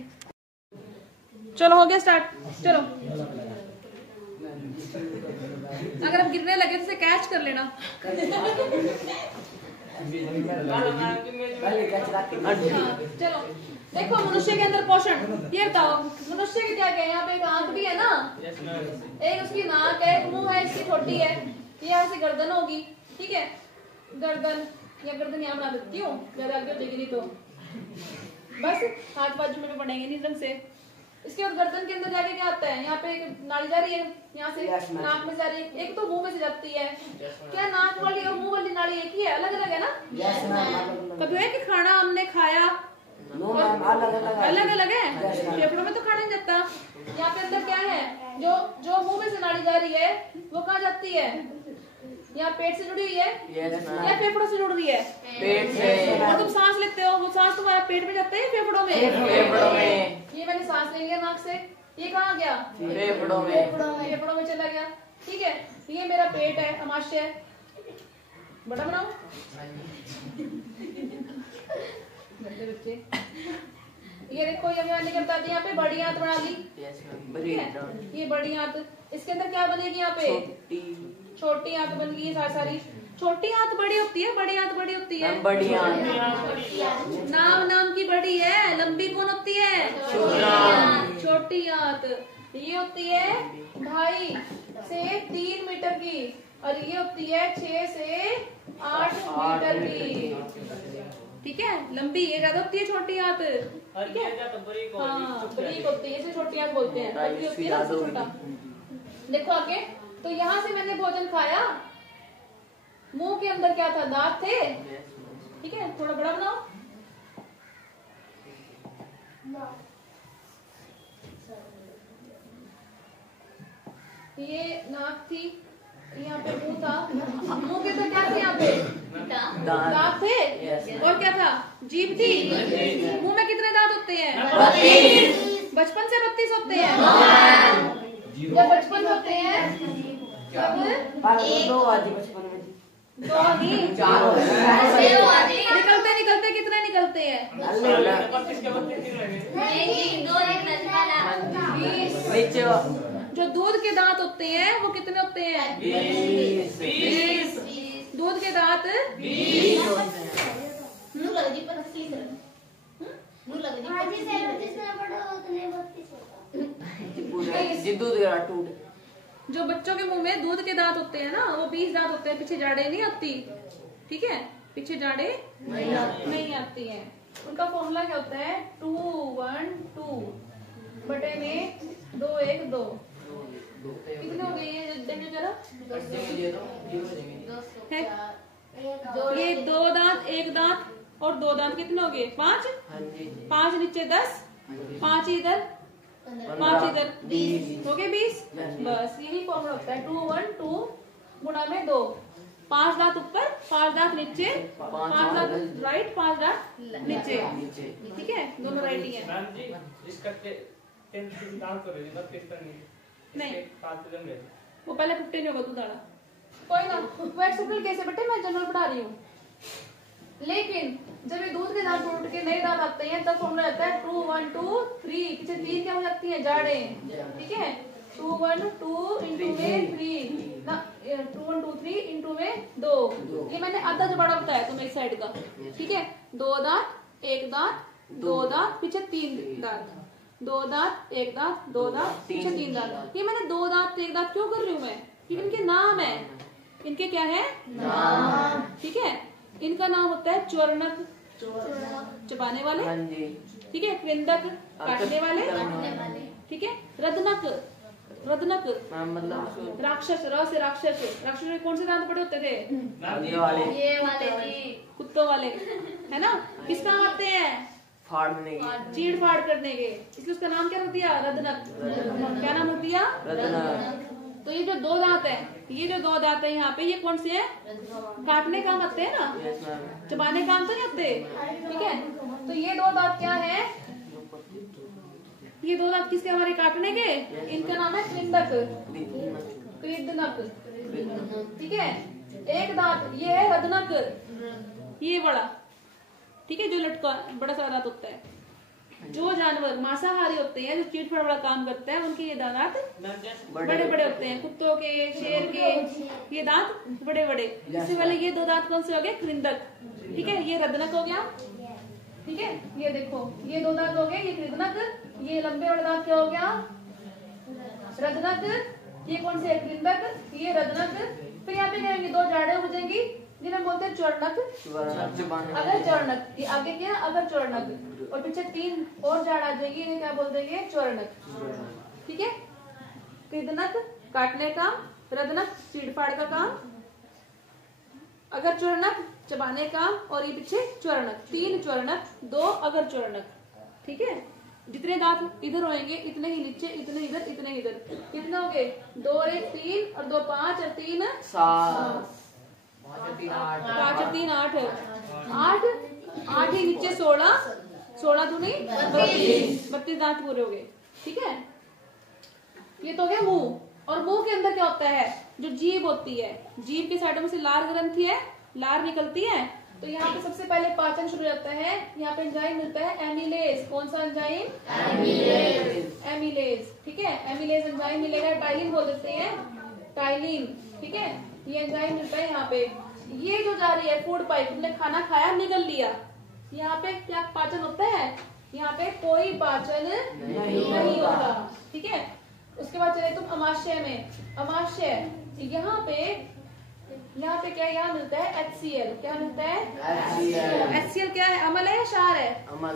चलो हो गया स्टार्ट। चलो, अगर अब गिरने लगे तो कैच कर लेना। चलो देखो, मनुष्य के अंदर पोषण। ये बताओ मनुष्य के क्या क्या है? यहाँ पे एक आंख भी है ना, एक उसकी नाक है, एक मुंह है, इसकी छोटी है, ये यहाँ से गर्दन होगी। ठीक है, गर्दन या गर्दन यहाँ बना देती हूँ, ज्यादा आगे हो जाएगी नहीं तो बस हाथ बाजू में पड़ेंगे नहीं ढंग से। इसके बाद गर्दन के अंदर जाके क्या आता है? यहाँ पे एक नाली जा रही है, यहाँ से नाक में जा रही है, एक तो मुंह में से जाती है। क्या नाक वाली और मुंह वाली नाली एक ही है? अलग अलग है ना? कभी है कि खाना हमने खाया अलग अलग है? फेफड़ों में तो खाना नहीं जाता। यहाँ पे अंदर क्या है? जो मुंह में से नाली जा रही है वो कहाँ जाती है? यहाँ पेट से जुड़ी हुई है या फेफड़ों से जुड़ रही है? पेट से। और तुम सांस लेते हो, वो सांस तुम्हारा पेट में जाता है फेफड़ों में? फेफड़ों में। ये मैंने सांस ले लिया नाक से, ये कहाँ गया? फेफड़ों में। फेफड़ों में चला गया। ठीक है, ये मेरा पेट है, अमाशय। बड़ा बनाओ बच्चे। ये देखो, ये मैंने क्या बता दिया? यहाँ पे बड़ी आंत बना ली। ठीक है, ये बड़ी आंत, इसके अंदर क्या बनेगी? यहाँ पे छोटी आंत बन गई। सारी छोटी आंत बड़ी होती है, बड़ी आंत बड़ी होती है। बड़ी आंत नाम की बड़ी है, लंबी कौन होती है? छोटी आंत। ये होती है 2.5 से 3 मीटर की, और ये होती है 6 से 8 मीटर की। ठीक है, लंबी ये ज्यादा होती है, छोटी आंत। ठीक है, हाँ बरीक होती है, इसे छोटी आंत बोलते हैं। पतली होती है ना, छोटा। देखो आगे, तो यहाँ से मैंने भोजन खाया, मुंह के अंदर क्या था? दांत थे। ठीक है, थोड़ा बड़ा बनाओ। ये नाक थी, यहाँ पे मुंह था, मुंह के अंदर क्या थे? यहाँ पे दांत थे। और क्या था? जीभ थी। मुंह में कितने दांत होते हैं? 32। बचपन से 32 होते हैं। जब बचपन होते हैं तब 2 नहीं, निकलते निकलते कितने निकलते हैं? 20। जो दूध के दांत होते हैं वो कितने होते हैं? 20। दूध के दांत 20 होते हैं। दूध का टूट। जो बच्चों के मुंह में दूध के दांत होते हैं ना वो 20 दांत होते हैं, पीछे जाड़े नहीं आती, ठीक है, पीछे जाड़े नहीं आती हैं। उनका फॉर्मूला क्या होता है? 2 1 2 बटे में 2 1 2। कितने हो गए ये? देखो जरा, ये 2 दांत 1 दांत और 2 दांत कितने हो गए? 5। 5 नीचे 10, 5 इधर 5 इधर, 20 हो गए 20। बस यही फॉर्मूला होता है 2 1 2 गुणा में 2। 5 दांत ऊपर 5 दांत नीचे, 5 दांत राइट 5 दांत नीचे, ठीक है, दोनों राइट ही है। नहीं वो पहले 15 नहीं होगा तू दाड़ा, कोई ना, वो एक्सेप्टल कैसे बेटे, मैं जनरल पढ़ा रही हूँ। लेकिन जब ये दूध के दांत टूट के नए दांत आते हैं तब फॉर्मूला रहता है 2 1 2 3। पीछे 3 क्या हो जाती है? जाड़े, ठीक है। 2 1 2 इंटू में 3 ना, 2 1 2 3 इंटू में 2। ये मैंने आधा जुबाड़ा बताया तुम्हें इस साइड का, ठीक है। 2 दांत 1 दांत 2 दांत पीछे 3 दांत, 2 दांत 1 दांत 2 दांत पीछे 3 दांत। ये मैंने 2 दांत 1 दांत क्यों कर रही हूँ मैं? क्योंकि इनके नाम है, इनके क्या है नाम, ठीक है। इनका नाम होता है च्वर्णक, चबाने वाले, ठीक है, कृंदक काटने वाले, ठीक है, रदनक, रदनक मतलब राक्षस, र से राक्षस। राक्षस में कौन से दांत बड़े होते थे? ये वाले जी, कुत्तों वाले, है ना। किस काम आते हैं? फाड़ने के, चीड़ फाड़ करने के, इसलिए उसका नाम क्या रख दिया? रदनक। क्या नाम रख दिया? रदनक। तो ये जो 2 दांत है, ये जो 2 दांत है यहाँ पे, ये कौन से हैं? काटने काम आते हैं ना, चबाने काम तो नहीं आते, ठीक है। तो ये 2 दांत क्या है? ये 2 दांत किसके? हमारे काटने के। इनका नाम है कृंदक, कृदनक, ठीक है। 1 दांत ये है रदनक, ये बड़ा, ठीक है, जो लटका बड़ा सारा दांत होता है। जो जानवर मांसाहारी होते हैं, जो चीड़ फाड़ वाला काम करता है, उनके ये दांत बड़े बड़े होते हैं। कुत्तों के, शेर के ये दांत बड़े बड़े। इससे पहले ये 2 दांत कौन से हो गए? कृंदक, ठीक है, ये रदनक हो गया, ठीक है। ये देखो ये 2 दांत हो गए, ये कृदनक। ये लंबे वाले दांत क्या हो गया? रदनक। ये कौन से है? कृंदक, ये रदनक। फिर यहाँ पे क्या होंगे? 2 जाड़े हो जाएंगी जिन्हें बोलते हैं च्वर्णक, अगर च्वर्णक। ये आगे क्या? अगर च्वर्णक। और पीछे 3 और जाड़ आ जाएगी, इन्हें क्या बोल देंगे? च्वर्णक, ठीक है। कृदनक काटने का, रदनक चीड़फाड़ का काम, अगर च्वर्णक चबाने का, और ये पीछे च्वर्णक। 3 च्वर्णक 2 अगर च्वर्णक, ठीक है। जितने दांत इधर होंगे इतने ही नीचे, इतने इधर, इतने इधर। कितने हो गए? 2 और 1 3 और 2 5 और 3 7, 5 और 3 8, 8 ही नीचे 16, 16 दूनी 32 दांत पूरे हो गए, ठीक है। ये तो हो गया मुंह। और मुंह के अंदर क्या होता है? जो जीभ होती है, जीभ के साइडों में से लार ग्रंथि है, लार निकलती है। तो यहाँ पे सबसे पहले पाचन शुरू हो जाता है। यहाँ पे एंजाइम मिलता है एमिलेज। कौन सा एंजाइम? एमिलेज, ठीक है। एमिलेज एंजाइम मिलेगा, टाइलिन बोल देते हैं, टाइलिन, ठीक है। ये एंजाइम मिलता है यहाँ पे। ये जो जा रही है फूड पाइप, तुमने खाना खाया निगल लिया, यहाँ पे क्या पाचन होता है? यहाँ पे कोई पाचन नहीं होता, ठीक है। उसके बाद चले तुम अमाशय में। अमाशय, यहाँ पे क्या? यहाँ मिलता है HCl। क्या मिलता है? HCl क्या है? अमल है या क्षार है? अमल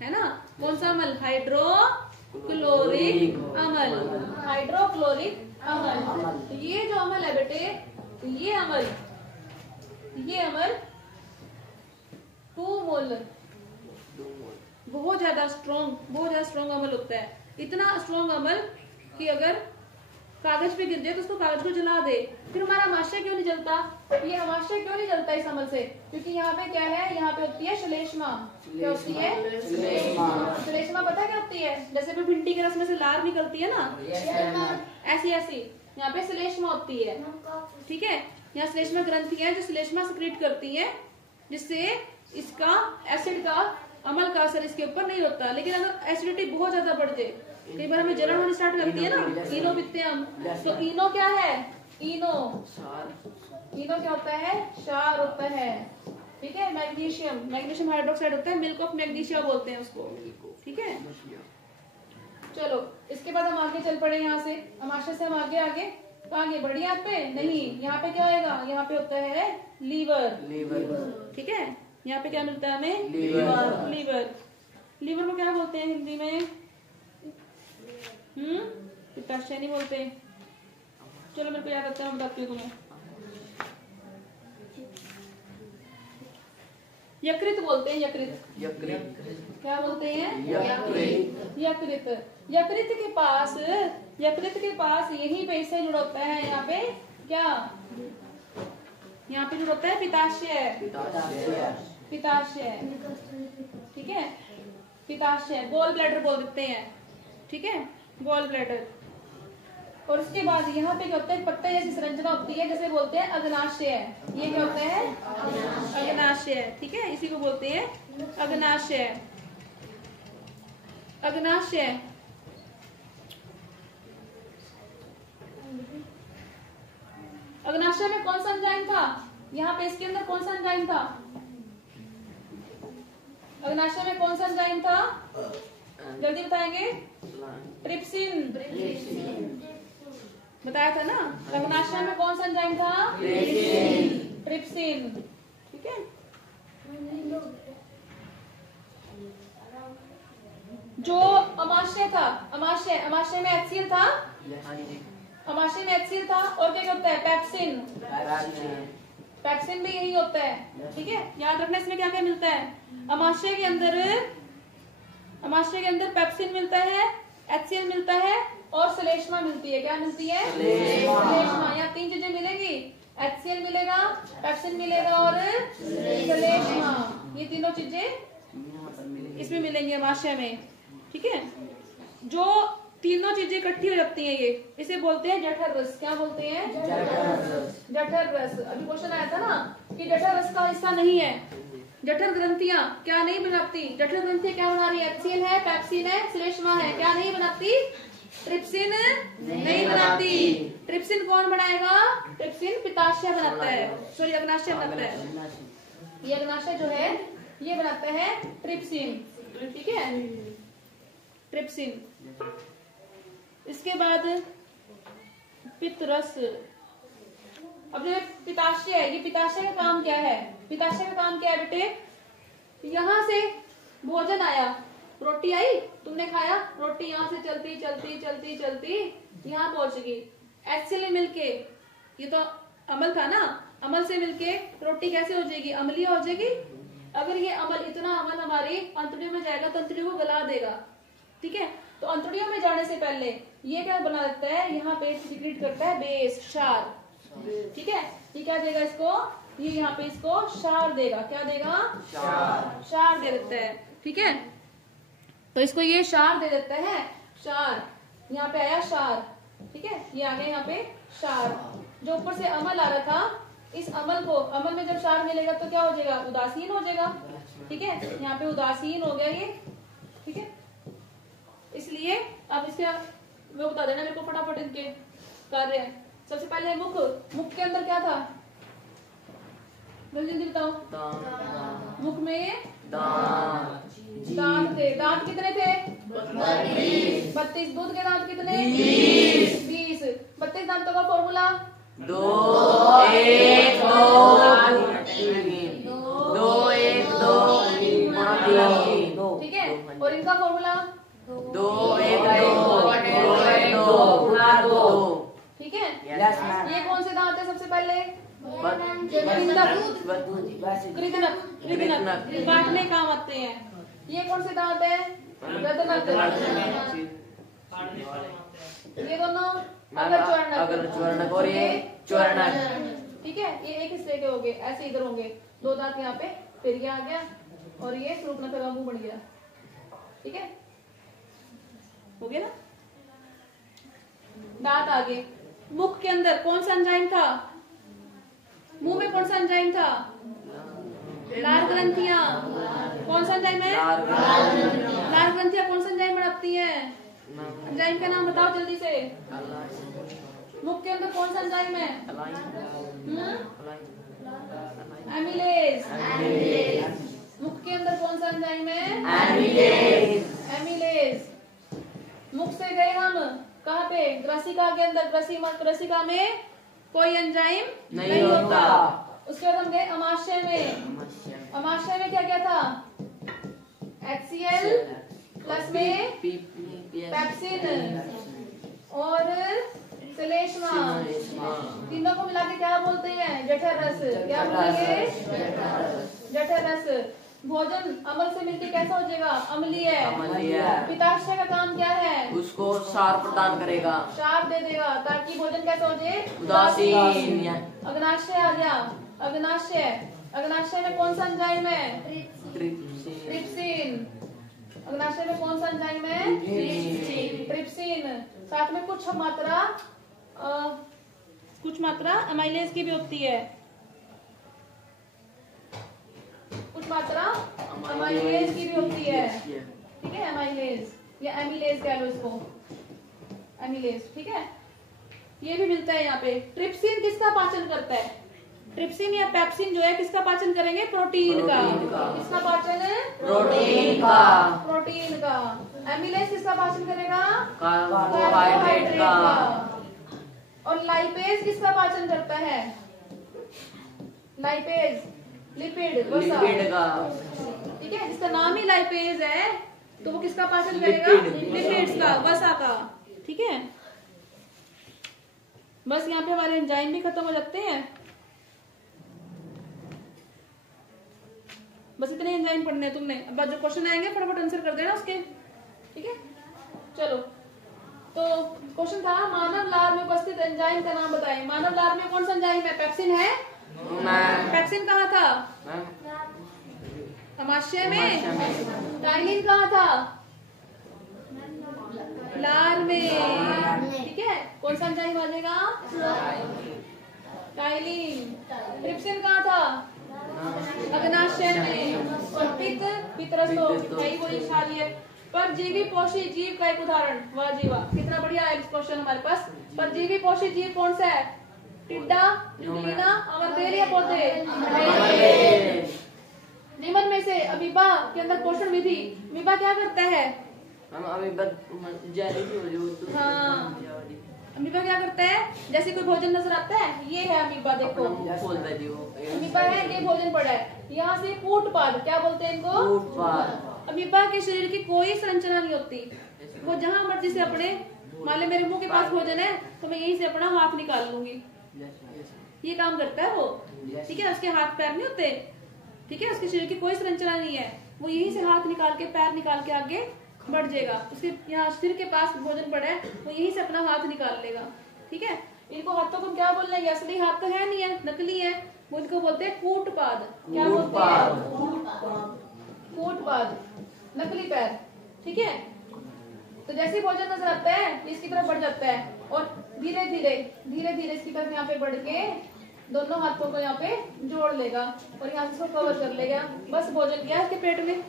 है ना। कौन सा अमल? हाइड्रोक्लोरिक अमल, हाइड्रोक्लोरिक अमल। ये जो अमल है बेटे, ये अमल 2 मोल, बहुत ज्यादा स्ट्रॉन्ग अमल होता है। इतना स्ट्रॉन्ग अमल कि अगर कागज पे गिर जाए तो उसको कागज को जला दे। फिर हमारा अमाशय क्यों नहीं जलता? ये अमाशय क्यों नहीं जलता इस अमल से? क्योंकि यहाँ पे क्या है? यहाँ पे होती है श्लेष्मा। क्या होती है? श्लेष्मा पता क्या होती है? जैसे भी भिंडी के रस में से लार निकलती है ना, ऐसी यहाँ पे श्लेष्मा होती है, ठीक है। यहाँ श्लेष्मा ग्रंथियां हैं जो श्लेष्मा सिक्रीट करती हैं, जिससे इसका एसिड का अम्ल का असर इसके ऊपर नहीं होता। लेकिन अगर एसिडिटी बहुत ज्यादा बढ़ जाए, कई बार हमें जलन होनी स्टार्ट करती है ना, इनो पित्तम, तो इनो क्या है, इनो क्या होता है, क्षार होता है। ठीक है, मैग्नीशियम हाइड्रोक्साइड होता है, मिल्क ऑफ मैग्नीशिया बोलते हैं उसको। ठीक है, चलो इसके बाद हम आगे चल पड़े। यहाँ से अमाशय से हम आगे तो आगे बढ़ी यहाँ पे नहीं, यहाँ पे क्या आएगा, यहाँ पे होता है लीवर। ठीक है, यहाँ पे क्या मिलता है हमें, लीवर को क्या बोलते हैं हिंदी में, पित्ताशय नहीं बोलते। चलो मेरे को याद आता है, मैं बताती हूँ तुम्हें। यकृत बोलते हैं, यकृत क्या बोलते हैं, यकृत के पास यहीं पे इससे जुड़ा होता है, यहाँ पे क्या, यहाँ पे जुड़ा होता है पित्ताशय। ठीक है, पित्ताशय, गॉल ब्लैडर बोल देते हैं। ठीक है, गॉल ब्लैडर। और उसके बाद यहाँ पे क्या होता है, पत्ते जैसी संरचना होती है, जैसे बोलते हैं अग्नाशय। ये क्या होता है, अग्नाशय। ठीक है, इसी को बोलते हैं अग्नाशय। अग्नाशय में कौन सा एंजाइम था, यहाँ पे इसके अंदर कौन सा एंजाइम था, अग्नाशय में कौन सा एंजाइम था, जल्दी बताएंगे, ट्रिप्सिन बताया था ना। अग्नाशय में कौन सा एंजाइम था, ट्रिप्सिन। ठीक है, जो अमाशय था, अमाशय में HCl था, और क्या होता है, पैप्सिन भी यही होता है। ठीक है, याद रखना इसमें क्या क्या मिलता है, अमाशय के अंदर पैप्सिन मिलता है, HCl मिलता है और श्लेष्मा मिलती है। क्या मिलती है, श्लेष्मा। यहाँ 3 चीजें मिलेंगी, HCl मिलेगा, पैप्सिन मिलेगा और श्लेष्मा। ये तीनों चीजें इसमें मिलेंगी अमाशय में। ठीक है, जो तीनों चीजें इकट्ठी हो जाती हैं, ये इसे बोलते हैं जठर रस। क्या बोलते हैं, जठर रस। अभी क्वेश्चन आया था ना कि जठर रस का हिस्सा नहीं है। जठर ग्रंथियां क्या नहीं बनाती, जठर ग्रंथियां क्या बना रही है, HCl है, पैप्सिन है, श्लेष्मा है। क्या नहीं बनाती, ट्रिप्सिन नहीं बनाती। ट्रिप्सिन कौन बनाएगा, ट्रिप्सिन पित्ताशय बनाता है, सॉरी अग्नाशय बनाता है। ये अग्नाशय जो है ये बनाता है ट्रिप्सिन। ठीक है, ट्रिप्सिन। इसके बाद पित्तरस। अब जो पित्ताशय है, ये पित्ताशय का काम क्या है, पित्ताशय का काम क्या है बेटे, यहाँ से भोजन आया, रोटी आई, तुमने खाया, रोटी यहाँ से चलती यहाँ पहुंच गई, HCl मिलके, ये तो अम्ल था ना, अम्ल से मिलके रोटी कैसे हो जाएगी, अम्लीय हो जाएगी। अगर ये इतना अम्ल हमारी अंतड़ियों में जाएगा तो अंतड़ियों को गला देगा। ठीक है, तो अंतड़ियों में जाने से पहले ये क्या बना देता है, यहाँ पे सिक्रीट करता है बेस, क्षार। ठीक है, ये क्या देगा इसको, ये यहाँ पे इसको क्षार देगा। क्या देगा, क्षार दे देता है। ठीक है, तो इसको ये क्षार दे देता है, क्षार। यहाँ पे आया क्षार। ठीक है, ये आ गया यहाँ पे क्षार। जो ऊपर से अम्ल आ रहा था, इस अम्ल में जब क्षार मिलेगा तो क्या हो जाएगा, उदासीन हो जाएगा। ठीक है, यहाँ पे उदासीन हो गया ये। ठीक है, इसलिए अब इसके वो बता देना मेरे को फटाफट इनके कार्य। सबसे पहले मुख के अंदर क्या था, जल्दी बताओ। मुख में दांत थे। दांत कितने थे, 32। दूध के दांत कितने, 20। 32 दांतों का फॉर्मूला 2 1 2 ठीक है, और इनका फॉर्मूला 2 1 2 ठीक है। ये कौन से दांत है, सबसे पहले कृदनक, काटने काम आते हैं। ये कौन से दांत है, गदनक। ये दोनों अग्रच्वर्णक और ये च्वर्णक। ठीक है, ये एक हिस्से के हो गए, ऐसे इधर होंगे 2 दांत यहाँ पे, फिर ये आ गया और ये स्वरूपनख का मुंह बन गया। ठीक है, हो गया ना, दांत आगे। मुख के अंदर कौन सा एंजाइम था, मुंह में कौन सा एंजाइम था? लार ग्रंथियां। कौन सा एंजाइम है? लार ग्रंथियां कौन सा एंजाइम बनाती हैं? एंजाइम का नाम बताओ जल्दी से। मुख के अंदर कौन सा एंजाइम है? एमिलेज। मुख के अंदर कौन सा एंजाइम है? एमिलेज। मुख से गए हम कहाँ पे? ग्रसिका के अंदर। ग्रसिका में कोई एंजाइम नहीं होता। उसके बाद हम गए अमाशय में। अमाशय में क्या क्या था? HCl प्लस में पेप्सिन और श्लेष्मा। तीनों को मिला के क्या बोलते हैं? जठर रस। क्या बोलेंगे? जठर रस। भोजन अम्ल से मिलके कैसा हो जाएगा? अम्लीय। पित्ताशय का काम क्या है? उसको सार प्रदान करेगा, सार दे देगा ताकि भोजन कैसा हो जाए? उदासीन। अग्नाशय आ गया। अग्नाशय। अग्नाशय में कौन सा एंजाइम है? ट्रिप्सिन। अग्नाशय में कौन सा एंजाइम है? ट्रिप्सिन। साथ में कुछ मात्रा अमाइलेज की भी होती है। कुछ मात्रा अमाइलेज की भी होती है। ठीक है, अमाइलेज या एमिलेज कह लो इसको। एमिलेज, ठीक है, ये भी मिलता है यहाँ पे। ट्रिप्सिन किसका पाचन करता है? ट्रिप्सिन या पेप्सिन जो है किसका पाचन करेंगे? प्रोटीन का। किसका पाचन है? प्रोटीन का। प्रोटीन का। एमिलेज किसका पाचन करेगा? कार्बोहाइड्रेट का। और लाइपेज किसका पाचन करता है? लाइपेज लिपिड का। ठीक है, जिसका नाम ही लाइपेज है तो वो किसका पाचन करेगा? लिपिड्स का, वसा का। ठीक है, बस यहाँ पे हमारे एंजाइम भी खत्म हो जाते हैं। बस इतने एंजाइम पढ़ने हैं तुमने। अब जो क्वेश्चन आएंगे फटाफट आंसर कर देना उसके। ठीक है, चलो। तो क्वेश्चन था मानव लार में उपस्थित एंजाइम का नाम बताएं। मानव लार में कौन सा एंजाइम है? पेप्सिन है। पेप्सिन कहाँ था? अमाशय में। टाइलिन कहाँ था? लार में। ठीक है, कौन सा एंजाइम आ जाएगा? टाइलिन। ट्रिप्सिन कहाँ था? अग्नाशय में। और पितरसो वही क्षारीय है। परजीवी पोषी जीव का एक उदाहरण। वाह जी वाह, कितना बढ़िया है क्वेश्चन हमारे पास। परजीवी पोषी जीव कौन सा है? टिड्डा, टीना, अमरबेल या पौधे? निम्न में से अमीबा के अंदर पोषण विधि। अमीबा क्या करता है? हाँ, अमीबा क्या करता है? जैसे कोई भोजन नजर आता है, ये है अमीबा। देखो अमीबा है, ये भोजन पड़ा है। यहाँ से कूटपाद, क्या बोलते हैं इनको? अमीबा के शरीर की कोई संरचना नहीं होती। वो जहाँ मर्जी से अपने, मान ले मेरे मुंह के पास भोजन है तो मैं यहीं से अपना हाथ निकाल लूंगी। ये काम करता है वो। ठीक है, उसके हाथ पैर नहीं होते। ठीक है, उसके शरीर की कोई संरचना नहीं है। वो यहीं से हाथ निकाल के, पैर निकाल के आगे बढ़ जाएगा। उसके यहाँ सिर के पास भोजन पड़ा है, वो यहीं से अपना हाथ निकाल लेगा। ठीक है, इनको हाथों को क्या बोलना है? असली हाथ तो है नहीं है, नकली है। वो इनको बोलते हैं कूटपाद। क्या बोलते हैं? कूटपाद, नकली पैर। ठीक है, तो जैसे भोजन नजर आता है इसकी तरफ बढ़ जाता है और धीरे धीरे इसकी तरफ यहाँ पे बढ़ के दोनों हाथों को यहाँ पे जोड़ लेगा और यहाँ से कवर कर लेगा। बस भोजन गया इसके पेट में।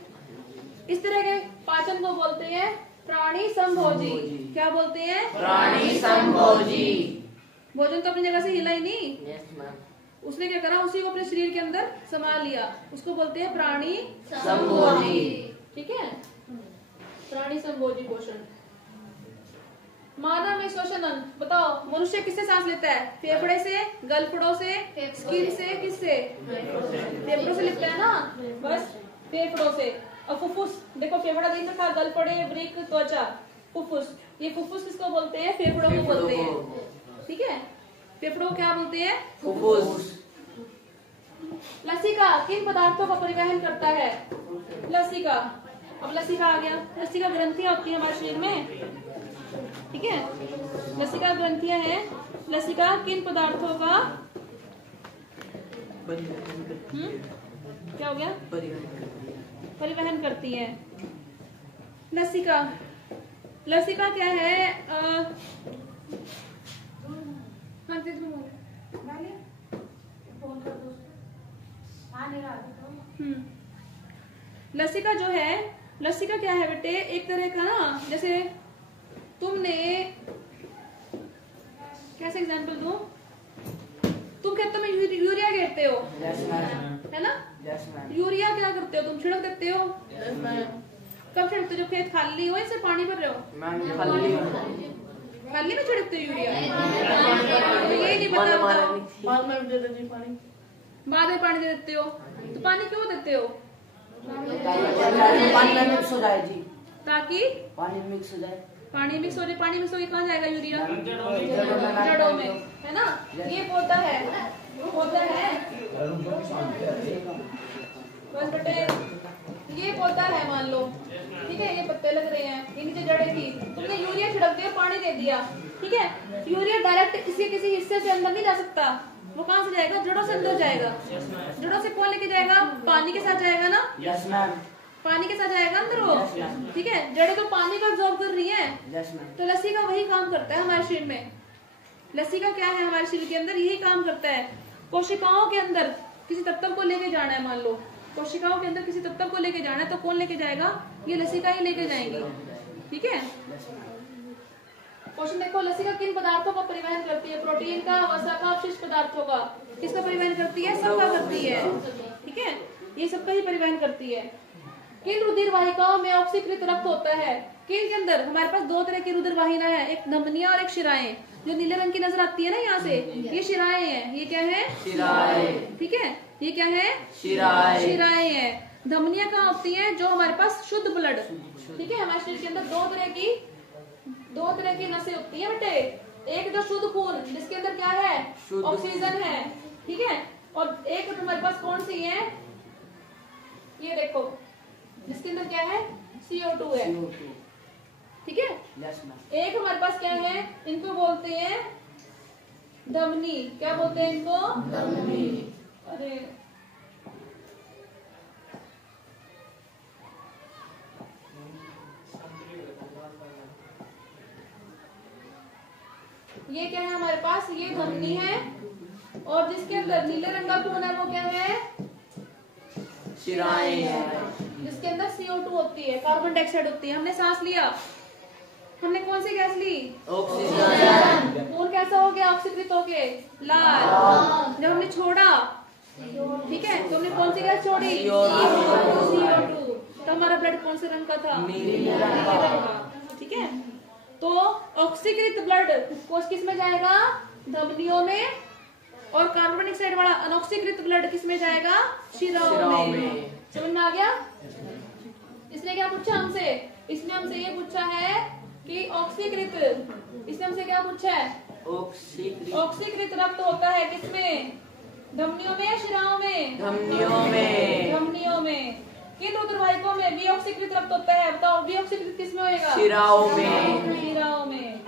इस तरह के पाचन को बोलते हैं प्राणी संभोजी। क्या बोलते हैं? प्राणी संभोजी। भोजन तो अपनी जगह से हिला ही नहीं, उसने क्या करा? उसी को अपने शरीर के अंदर समा लिया। उसको बोलते हैं प्राणी संभोजी। ठीक है, प्राणी संभोजी पोषण। मानव में श्वसन अंग बताओ। मनुष्य किससे सांस लेता है? फेफड़े से, गलफड़ों से, स्किन से, किससे? फेफड़ों से लेता है ना, बस फेफड़ों से। और फुफ्फुस, देखो फेफड़ा देख रखा, गलफड़े, वृक्क, त्वचा, फुफ्फुस। ये फुफ्फुस किसको बोलते हैं? फेफड़ों को बोलते हैं। ठीक है, फेफड़ों को क्या बोलते हैं? फुफ्फुस। लसिका किन पदार्थों का परिवहन करता है? लसिका। अब लसिका आ गया। लसिका ग्रंथियां होती है हमारे शरीर में। ठीक है, लसिका ग्रंथियां हैं। लसिका किन पदार्थों का क्या हो गया? परिवहन करती है। लसिका, लसिका क्या है? लसिका जो है, लसिका क्या है बेटे, एक तरह का ना, जैसे तुमने कैसे एग्जांपल दूं, तुम खेतों में यूरिया गिरते हो, है ना? यूरिया क्या करते हो तुम, छिड़क देते हो। कब छिड़कते हो, जब खेत खाली हो या सिर्फ पानी भर रहे हो? खाली में छिड़कते हो यूरिया? तो यही नहीं पता, बाद में दे देते पानी, बाद में पानी दे देते हो। तो पानी क्यों देते हो? पानी में मिक्स हो जाए जी, ताकि पानी मिक्स हो जाए। पानी मिक्स हो जाए, पानी मिक्स होकर कहाँ जाएगा यूरिया? जड़ों में, है ना? ये पौधा है, पौधा है बस बेटे, ये पौधा है मान लो, ठीक है, ये पत्ते लग रहे हैं, ये नीचे जड़ें थी, तुमने यूरिया छिड़क दिया, पानी दे दिया, ठीक है। यूरिया डायरेक्ट किसी हिस्से से अंदर नहीं जा सकता, वो कहाँ से जाएगा? जड़ों से अंदर जाएगा। जड़ों से कौन लेके जाएगा? पानी के साथ जाएगा ना? यस मैम, पानी के साथ जाएगा अंदर वो, ठीक है। जड़ें तो पानी का अब्सॉर्ब कर रही है, तो लस्सी का वही काम करता है हमारे शरीर में। लस्सी का क्या है हमारे शरीर के अंदर, यही काम करता है। कोशिकाओं के अंदर किसी तत्व को लेके जाना है, मान लो कोशिकाओं के अंदर किसी तत्व को लेके जाना है, तो कौन लेके जाएगा? ये लसिका ही लेके जाएंगी, ठीक है। क्वेश्चन देखो, लसिका किन पदार्थों का परिवहन करती है? प्रोटीन का, वसा का, अपशिष्ट पदार्थों का। किसका परिवहन करती है? सबका करती है, ठीक है, ये सबका ही परिवहन करती है। किन रुधिर वाहिकाओं में ऑक्सीकृत रक्त होता है? किन के अंदर? हमारे पास दो तरह की रुधिर वाहिना है, एक धमनियां और एक शिराएं। जो नीले रंग की नजर आती है ना यहाँ से, ये शिराएं हैं। ये क्या है? शिराएं, ठीक है। ये क्या है? शिराएं, शिराएं है। धमनियां कहाँ होती हैं? जो हमारे पास शुद्ध ब्लड, ठीक है, हमारे शरीर के अंदर दो तरह की नसें होती है बेटे। एक जो शुद्ध खून, जिसके अंदर क्या है? ऑक्सीजन है, ठीक है। और एक हमारे पास कौन सी है? ये देखो, जिसके अंदर क्या है? CO2 है, ठीक है। एक हमारे पास क्या है? इनको बोलते हैं धमनी। क्या बोलते हैं इनको? धमनी। अरे ये क्या है हमारे पास? ये धमनी है, और जिसके अंदर नीले रंग का खून है वो क्या है? शिराएं है, जिसके अंदर CO2 होती है, कार्बन डाइऑक्साइड होती है। हमने सांस लिया, हमने कौन सी गैस ली? ऑक्सीजन। खून कैसा हो गया? ऑक्सीकृत हो के लाल। जब हमने छोड़ा, ठीक है, तो हमने कौन सी गैस छोड़ी? CO2। तो हमारा ब्लड कौन से रंग का था? नीले रंग का, ठीक है। तो ऑक्सीकृत ब्लड किस में जाएगा? धमनियों में। और कार्बन डाइऑक्साइड वाला अनऑक्सीकृत ब्लड किस में जाएगा? शिराओं में। समझ में आ गया? इसने क्या पूछा हमसे? इसने हमसे ये पूछा है कि ऑक्सीकृत, इसने हमसे क्या पूछा है? ऑक्सीकृत रक्त होता है किसमें? धमनियों में या शिराओं में? धमनियों में। धमनियों में। किन रुधिर वाहिकाओं में विऑक्सीकृत रक्त होता है? बताओ, विऑक्सीकृत किसमें होएगा? शिराओं में। शिराओं में,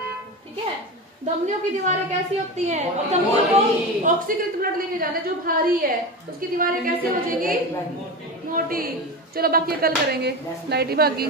ठीक है। धमनियों की दीवारें कैसी होती हैं? और धमनियों को ऑक्सीकृत ब्लड लेके जाना है जो भारी है, उसकी दीवारें कैसी हो जाएगी? मोटी। चलो बाकी कल करेंगे, लाइट ही भागी।